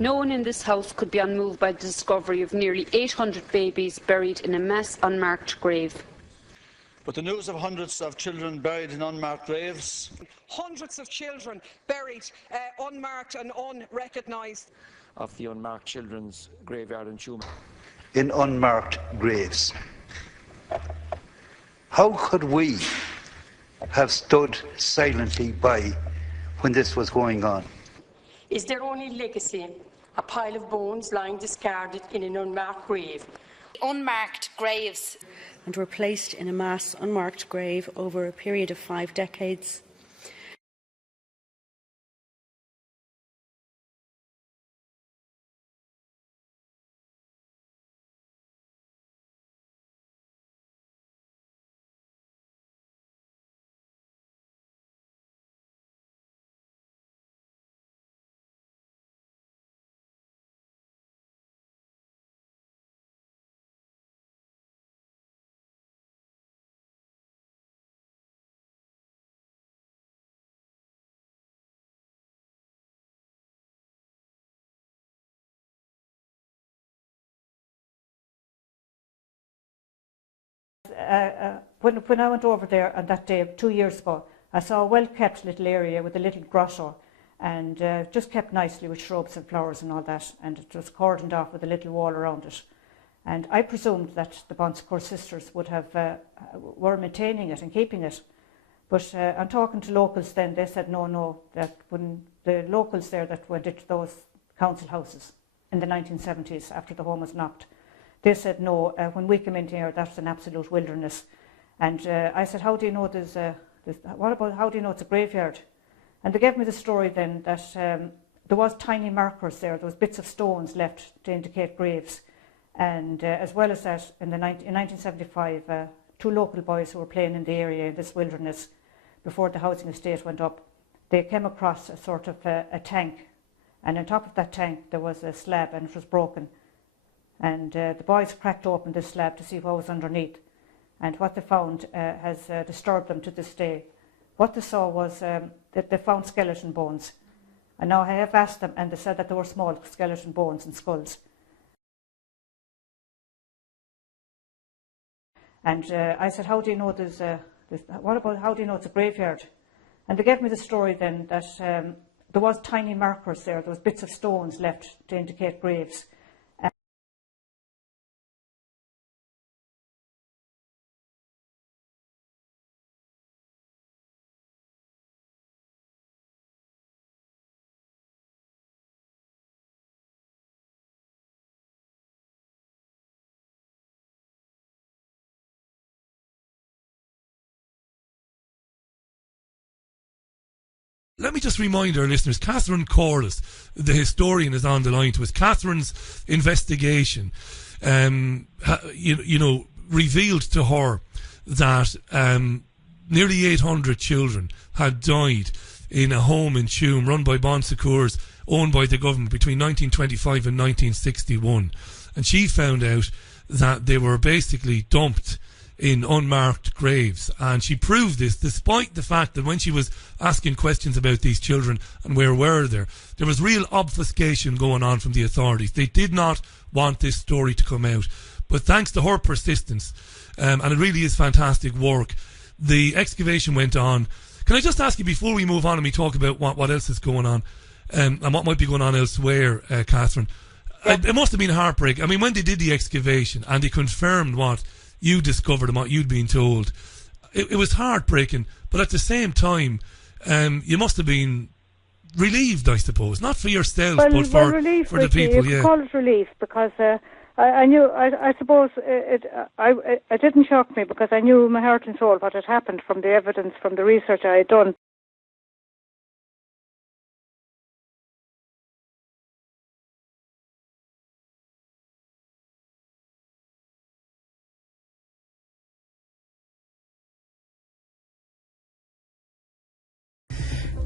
No one in this House could be unmoved by the discovery of nearly 800 babies buried in a mass unmarked grave. But the news of hundreds of children buried in unmarked graves. Hundreds of children buried unmarked and unrecognised. Of the unmarked children's graveyard in Tuam. In unmarked graves. How could we have stood silently by when this was going on? Is their only legacy a pile of bones lying discarded in an unmarked grave? Unmarked graves. And were placed in a mass unmarked grave over a period of 5 decades. When I went over there on that day 2 years ago, I saw a well-kept little area with a little grotto, and just kept nicely with shrubs and flowers and all that, and it was cordoned off with a little wall around it. And I presumed that the Bonsecourt sisters would have were maintaining it and keeping it. But on talking to locals then, they said no, that when the locals there that went into those council houses in the 1970s after the home was knocked, they said no, when we came in here, that's an absolute wilderness. And I said, how do you know how do you know it's a graveyard? And they gave me the story then that there was tiny markers there was bits of stones left to indicate graves. And as well as that, in 1975, 2 local boys who were playing in the area in this wilderness before the housing estate went up, they came across a sort of a tank. And on top of that tank, there was a slab and it was broken. And the boys cracked open this slab to see what was underneath. And what they found has disturbed them to this day. What they saw was that they found skeleton bones. And now I have asked them, and they said that there were small skeleton bones and skulls. And I said, how do you know how do you know it's a graveyard? And they gave me the story then that there was tiny markers there was bits of stones left to indicate graves. Let me just remind our listeners, Catherine Corless, the historian, is on the line to us. Catherine's investigation, revealed to her that nearly 800 children had died in a home in Tuam run by Bonsecours, owned by the government between 1925 and 1961. And she found out that they were basically dumped in unmarked graves, and she proved this despite the fact that when she was asking questions about these children and where were there was real obfuscation going on from the authorities. They did not want this story to come out, but thanks to her persistence, and it really is fantastic work, the excavation went on. Can I just ask you, before we move on and we talk about what else is going on and what might be going on elsewhere, Catherine, it must have been heartbreaking. I mean, when they did the excavation and they confirmed what you discovered and what you'd been told, it was heartbreaking, but at the same time, you must have been relieved, I suppose, not for yourself, but for the people. You call it relief, because I knew, I suppose, it didn't shock me, because I knew in my heart and soul what had happened from the evidence, from the research I had done.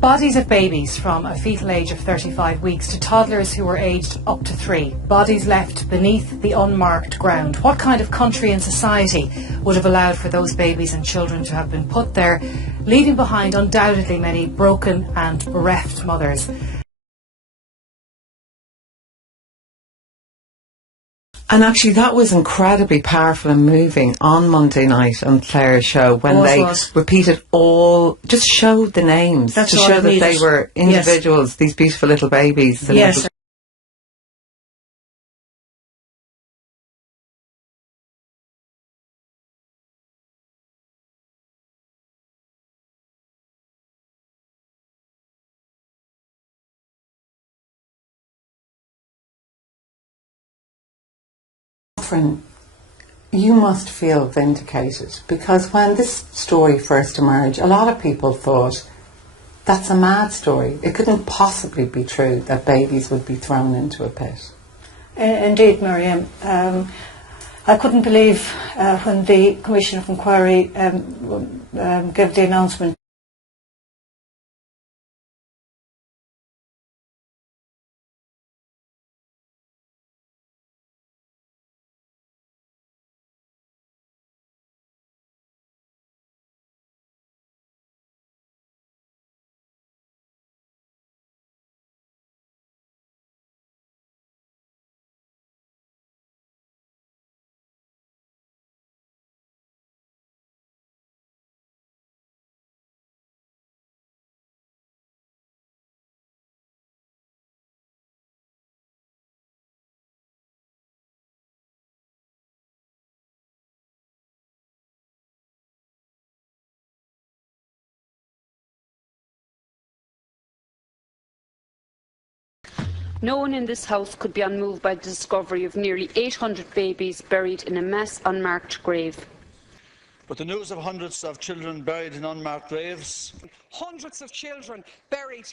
Bodies of babies from a fetal age of 35 weeks to toddlers who were aged up to 3. Bodies left beneath the unmarked ground. What kind of country and society would have allowed for those babies and children to have been put there, leaving behind undoubtedly many broken and bereft mothers? And actually, that was incredibly powerful and moving on Monday night on Claire's show when they repeated just showed the names to show that they were individuals, these beautiful little babies. And yes. You must feel vindicated, because when this story first emerged, a lot of people thought that's a mad story. It couldn't possibly be true that babies would be thrown into a pit. Indeed, Miriam. I couldn't believe when the Commission of Inquiry gave the announcement. No one in this House could be unmoved by the discovery of nearly 800 babies buried in a mass unmarked grave. But the news of hundreds of children buried in unmarked graves, hundreds of children buried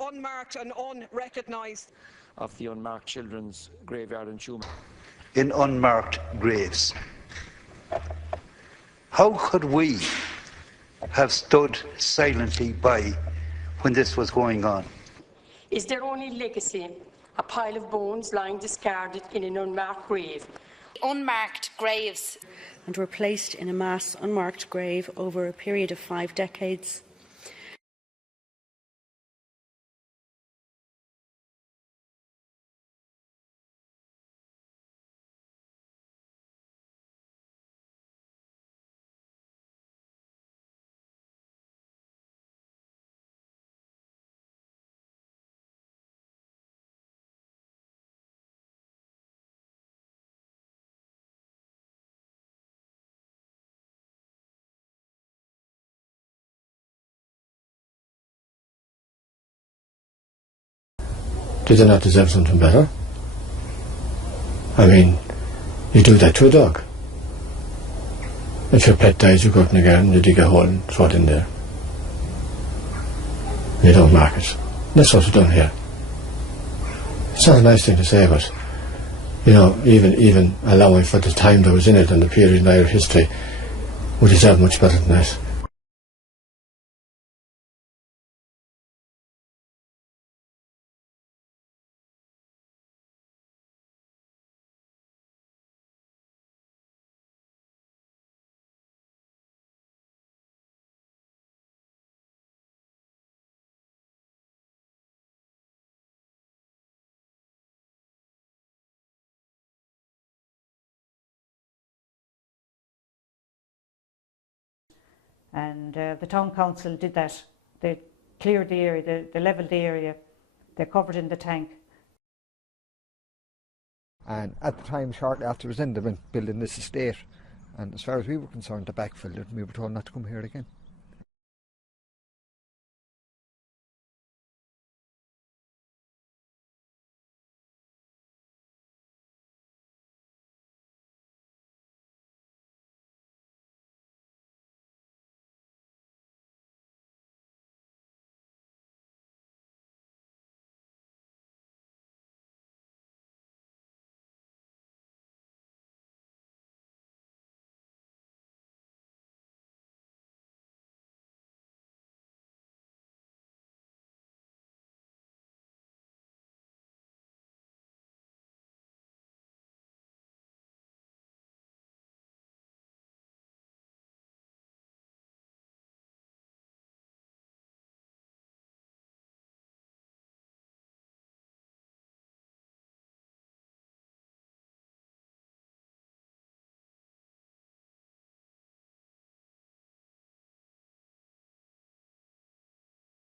unmarked and unrecognised, of the unmarked children's graveyard in Tuam. In unmarked graves. How could we have stood silently by when this was going on? Is their only legacy a pile of bones lying discarded in an unmarked grave? Unmarked graves. And were placed in a mass unmarked grave over a period of 5 decades. Do they not deserve something better? I mean, you do that to a dog. If your pet dies, you go out in the garden, you dig a hole and throw it in there. You don't mark it. That's what we've done here. It's not a nice thing to say, but, you know, even allowing for the time that was in it and the period in Irish history, we deserve much better than that. And the town council did that. They cleared the area, they levelled the area, they covered in the tank. And at the time, shortly after it was in, they went building this estate. And as far as we were concerned, they backfilled it and we were told not to come here again.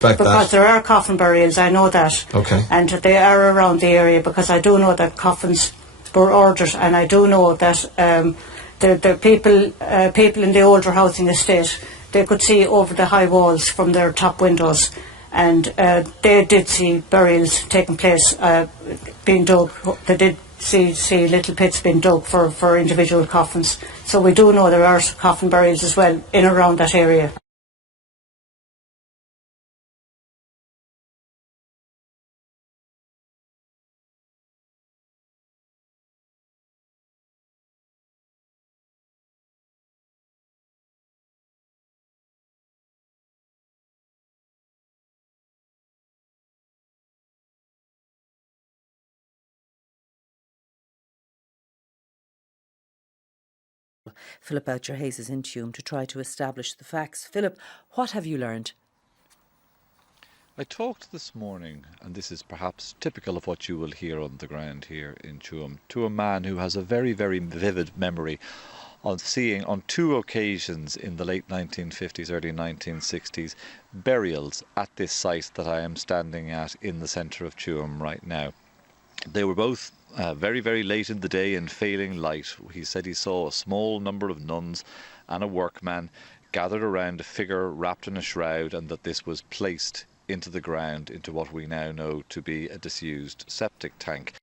back because there are coffin burials, I know that. Okay. And they are around the area, because I do know that coffins were ordered, and I do know that the people in the older housing estate, they could see over the high walls from their top windows, and they did see burials taking place, being dug. They did see little pits being dug for individual coffins. So we do know there are coffin burials as well in and around that area. Philip Boucher-Hayes is in Tuam to try to establish the facts. Philip, what have you learned? I talked this morning, and this is perhaps typical of what you will hear on the ground here in Tuam, to a man who has a very, very vivid memory of seeing on 2 occasions in the late 1950s, early 1960s, burials at this site that I am standing at in the centre of Tuam right now. They were both very, very late in the day in failing light. He said he saw a small number of nuns and a workman gathered around a figure wrapped in a shroud, and that this was placed into the ground, into what we now know to be a disused septic tank.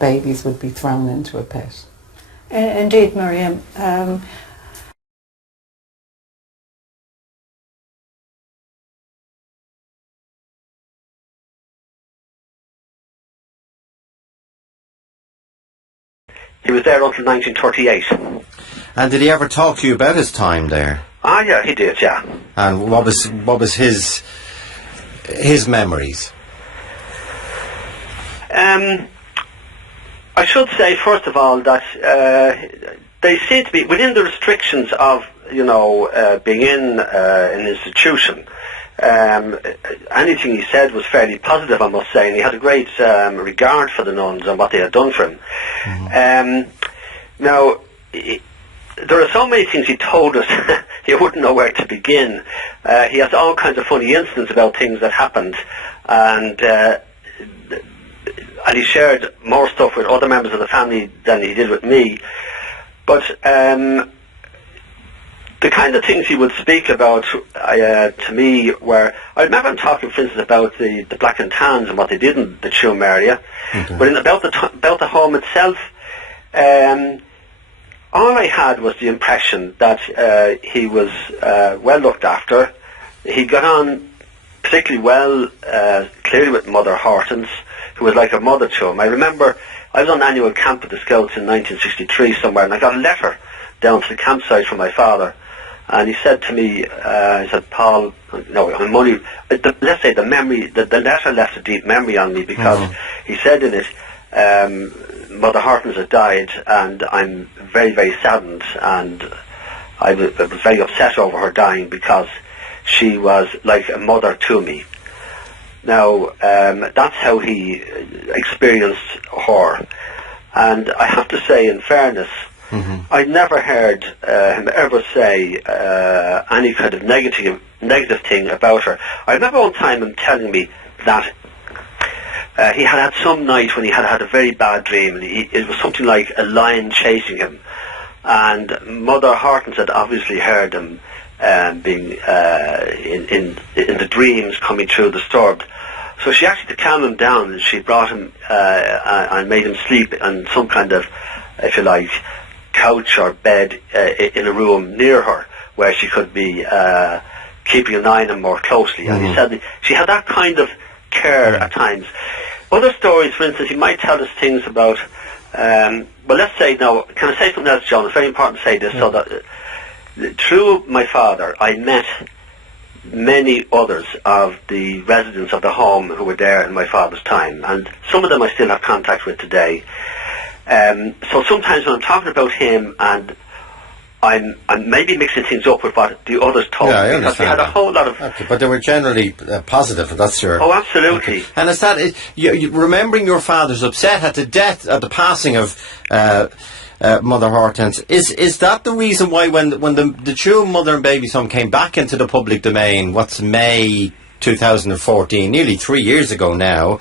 Babies would be thrown into a pit. Indeed, Miriam. He was there until 1938. And did he ever talk to you about his time there? Ah, yeah, he did, yeah. And what was his memories? I should say, first of all, that they seem to be within the restrictions of, being in an institution. Anything he said was fairly positive, I must say, and he had a great regard for the nuns and what they had done for him. Mm-hmm. Now, there are so many things he told us, you wouldn't know where to begin. He has all kinds of funny incidents about things that happened, and he shared more stuff with other members of the family than he did with me. But the kind of things he would speak about to me were, I remember him talking, for instance, about the Black and Tans and what they did in the Tuam area. Okay. But about the home itself, all I had was the impression that he was well looked after. He got on particularly well, clearly with Mother Hortons, who was like a mother to him. I remember I was on annual camp with the Scouts in 1963 somewhere, and I got a letter down to the campsite from my father, and he said to me, he said, Paul, no, I'm only, let's say the letter left a deep memory on me, because he said in it, Mother Hortons had died, and I'm very, very saddened, and I was very upset over her dying, because she was like a mother to me. Now, that's how he experienced her. And I have to say, in fairness, I never heard him ever say any kind of negative thing about her. I remember one time him telling me that he had some night when he had a very bad dream, and it was something like a lion chasing him. And Mother Hortons had obviously heard him being in the dreams coming through disturbed. So she actually, to calm him down, and she brought him and made him sleep on some kind of, if you like, couch or bed in a room near her, where she could be keeping an eye on him more closely. And he said she had that kind of care at times. other stories, for instance, he might tell us things about, well, let's say now, can I say something else, John? It's very important to say this, so that through my father, I met many others of the residents of the home who were there in my father's time, and some of them I still have contact with today. So sometimes when I'm talking about him, and I'm maybe mixing things up with what the others told me, because we had a whole lot of... Okay, but they were generally positive, that's your... Oh, absolutely. Okay. And is that... You remembering your father's upset at the passing of Mother Hortense, is that the reason why when the Tuam mother and baby's home came back into the public domain, what's May 2014, nearly 3 years ago now,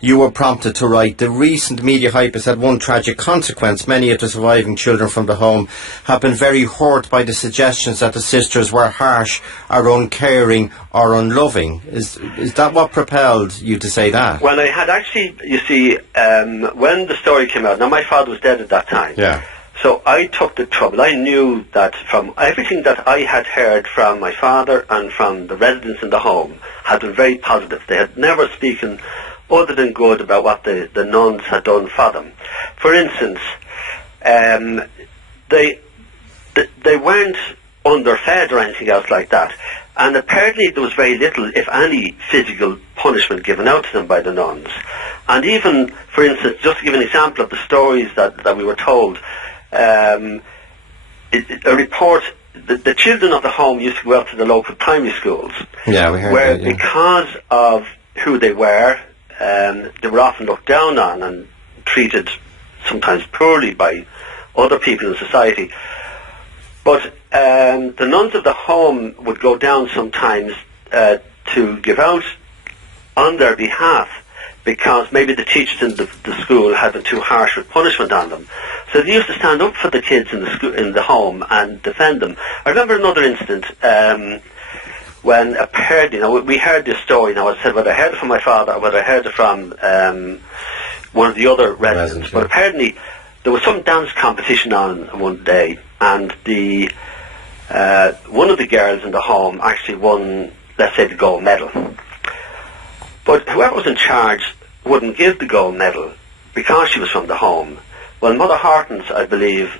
you were prompted to write, the recent media hype has had one tragic consequence. Many of the surviving children from the home have been very hurt by the suggestions that the sisters were harsh or uncaring or unloving. Is that what propelled you to say that? Well, I had actually, you see, when the story came out, now my father was dead at that time. Yeah. So I took the trouble. I knew that from everything that I had heard from my father and from the residents in the home had been very positive. They had never spoken other than good about what the nuns had done for them. For instance, they weren't underfed or anything else like that. And apparently there was very little, if any, physical punishment given out to them by the nuns. And even, for instance, just to give an example of the stories that we were told, a report, the children of the home used to go out to the local primary schools. Yeah, we heard where that, yeah. Because of who they were often looked down on and treated sometimes poorly by other people in society. But the nuns of the home would go down sometimes to give out on their behalf, because maybe the teachers in the school had been too harsh with punishment on them. So they used to stand up for the kids in the home and defend them. I remember another incident when apparently, we heard this story. Now, I said whether I heard it from my father or whether I heard it from one of the other residents. But apparently there was some dance competition on one day, and one of the girls in the home actually won, let's say, the gold medal. But whoever was in charge wouldn't give the gold medal because she was from the home. Well, Mother Hortense, I believe,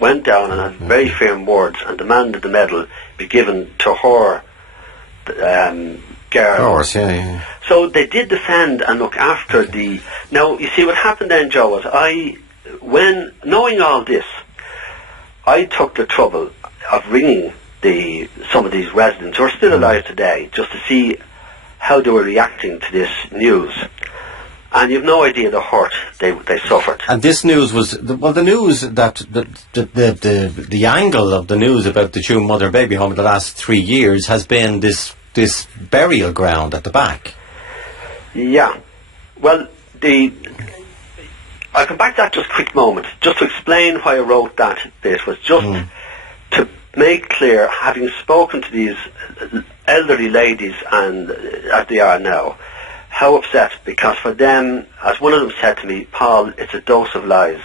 went down and had very firm words and demanded the medal be given to her girl. Of course, yeah. So they did defend and look after the... Now, you see, what happened then, Joe, was knowing all this, I took the trouble of ringing some of these residents who are still alive today, just to see how they were reacting to this news. And you've no idea the hurt they suffered. And this news was the news that the angle of the news about the Tuam mother and baby home in the last 3 years has been this burial ground at the back. Yeah. Well, I'll come back to that just a quick moment, just to explain why I wrote that bit, was just to make clear, having spoken to these elderly ladies, and as they are now, how upset, because for them, as one of them said to me, Paul, it's a dose of lies.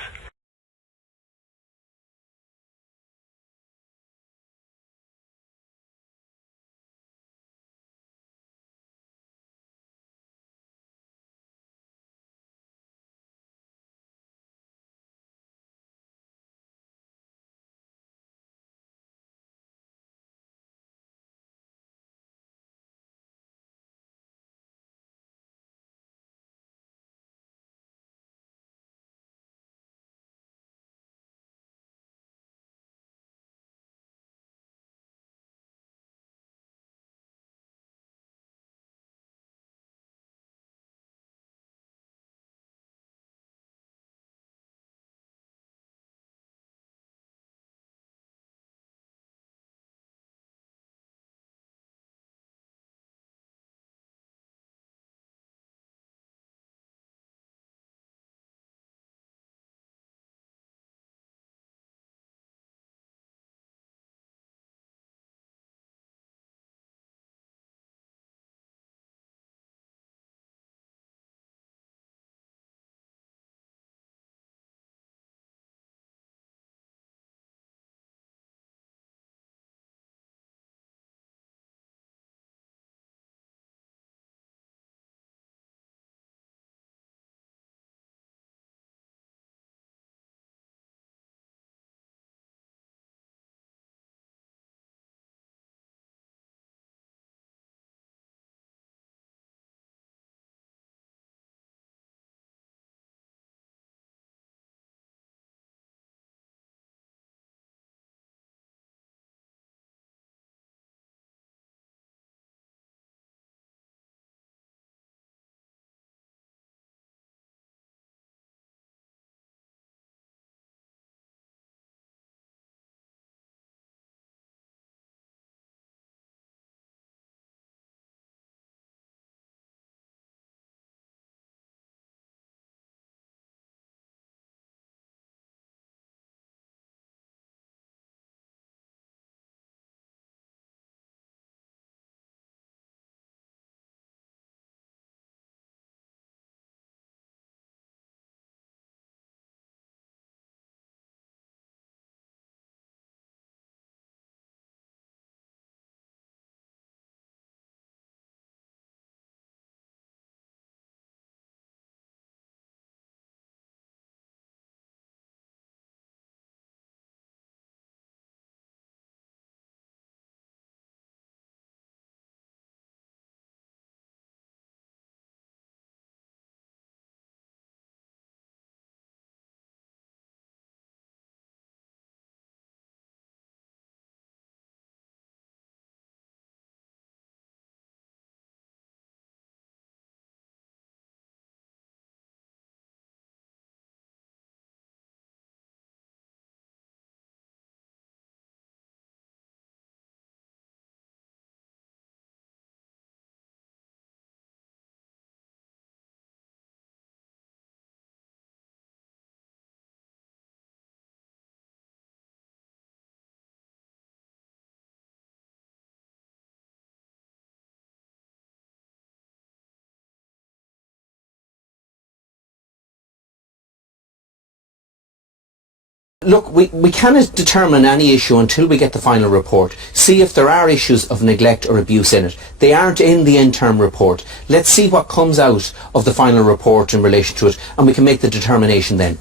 look, we cannot determine any issue until we get the final report. See if there are issues of neglect or abuse in it. They aren't in the interim report. Let's see what comes out of the final report in relation to it, and we can make the determination then.